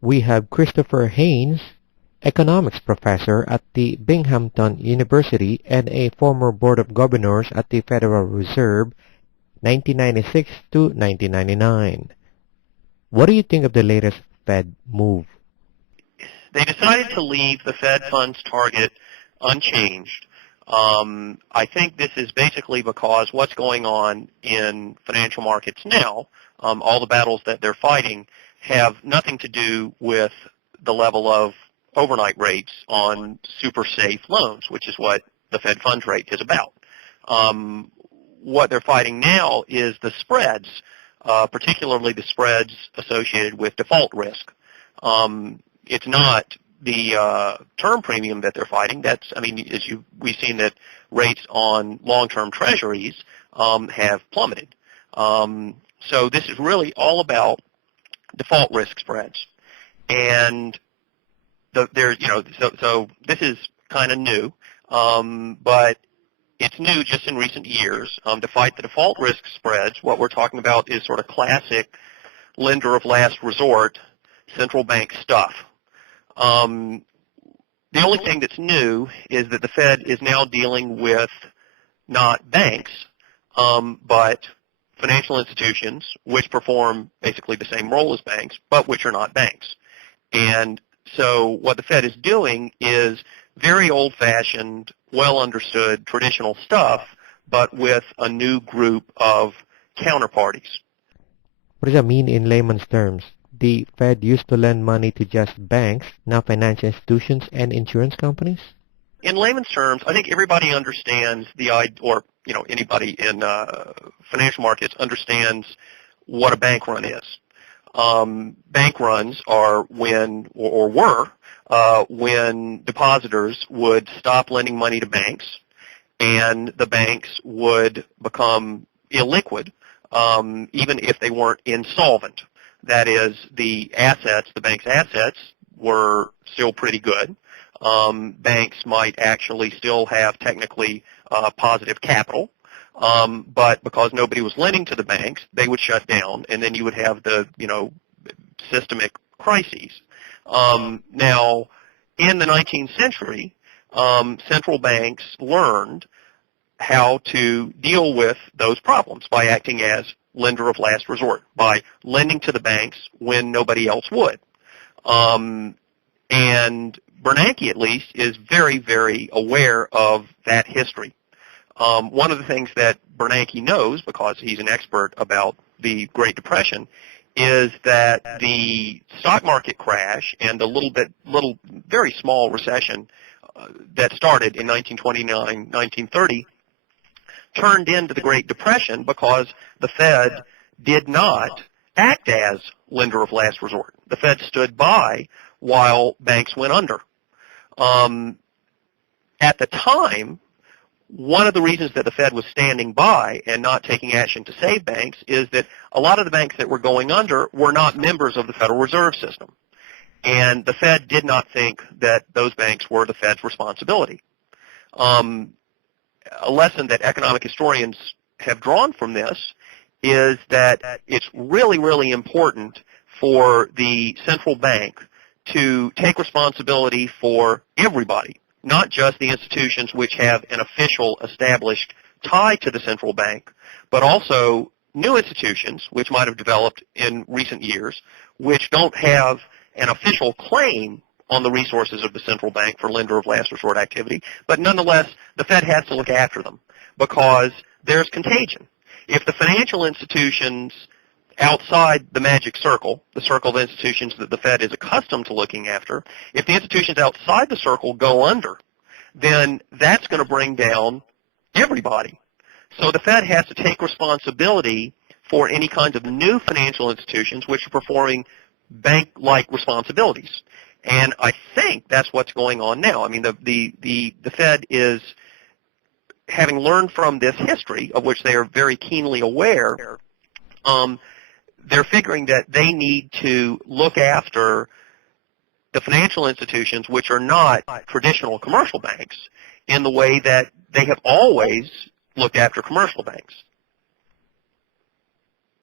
we have Christopher Haynes, economics professor at the Binghamton University and a former Board of Governors at the Federal Reserve, 1996 to 1999. What do you think of the latest Fed move? They decided to leave the Fed funds target unchanged. I think this is basically because what's going on in financial markets now, all the battles that they're fighting, have nothing to do with the level of overnight rates on super safe loans, which is what the Fed funds rate is about. What they're fighting now is the spreads, particularly the spreads associated with default risk. It's not the term premium that they're fighting. We've seen that rates on long-term treasuries have plummeted. So this is really all about default risk spreads, and so this is kind of new, but it's new just in recent years. To fight the default risk spreads, what we're talking about is sort of classic lender of last resort, central bank stuff. The only thing that's new is that the Fed is now dealing with not banks, but financial institutions which perform basically the same role as banks, but which are not banks. And so what the Fed is doing is very old-fashioned, well-understood, traditional stuff, but with a new group of counterparties. What does that mean in layman's terms? The Fed used to lend money to just banks, now financial institutions and insurance companies? In layman's terms, I think everybody understands anybody in financial markets understands what a bank run is. Bank runs are when depositors would stop lending money to banks, and the banks would become illiquid, even if they weren't insolvent. That is, the bank's assets were still pretty good. Banks might actually still have technically positive capital, but because nobody was lending to the banks, they would shut down, and then you would have the systemic crises. Now, in the 19th century, central banks learned how to deal with those problems by acting as lender of last resort, by lending to the banks when nobody else would. And Bernanke, at least, is very, very aware of that history. One of the things that Bernanke knows, because he's an expert about the Great Depression, is that the stock market crash and the very small recession that started in 1929, 1930 turned into the Great Depression because the Fed did not act as lender of last resort. The Fed stood by while banks went under. At the time, one of the reasons that the Fed was standing by and not taking action to save banks is that a lot of the banks that were going under were not members of the Federal Reserve System. And the Fed did not think that those banks were the Fed's responsibility. A lesson that economic historians have drawn from this is that it's really, really important for the central bank to take responsibility for everybody, not just the institutions which have an official established tie to the central bank, but also new institutions which might have developed in recent years which don't have an official claim on the resources of the central bank for lender of last resort activity, but nonetheless, the Fed has to look after them because there's contagion. If the financial institutions outside the magic circle, the circle of institutions that the Fed is accustomed to looking after, if the institutions outside the circle go under, then that's going to bring down everybody. So the Fed has to take responsibility for any kinds of new financial institutions which are performing bank-like responsibilities. And I think that's what's going on now. I mean, the Fed is, having learned from this history, of which they are very keenly aware, they're figuring that they need to look after the financial institutions which are not traditional commercial banks in the way that they have always looked after commercial banks.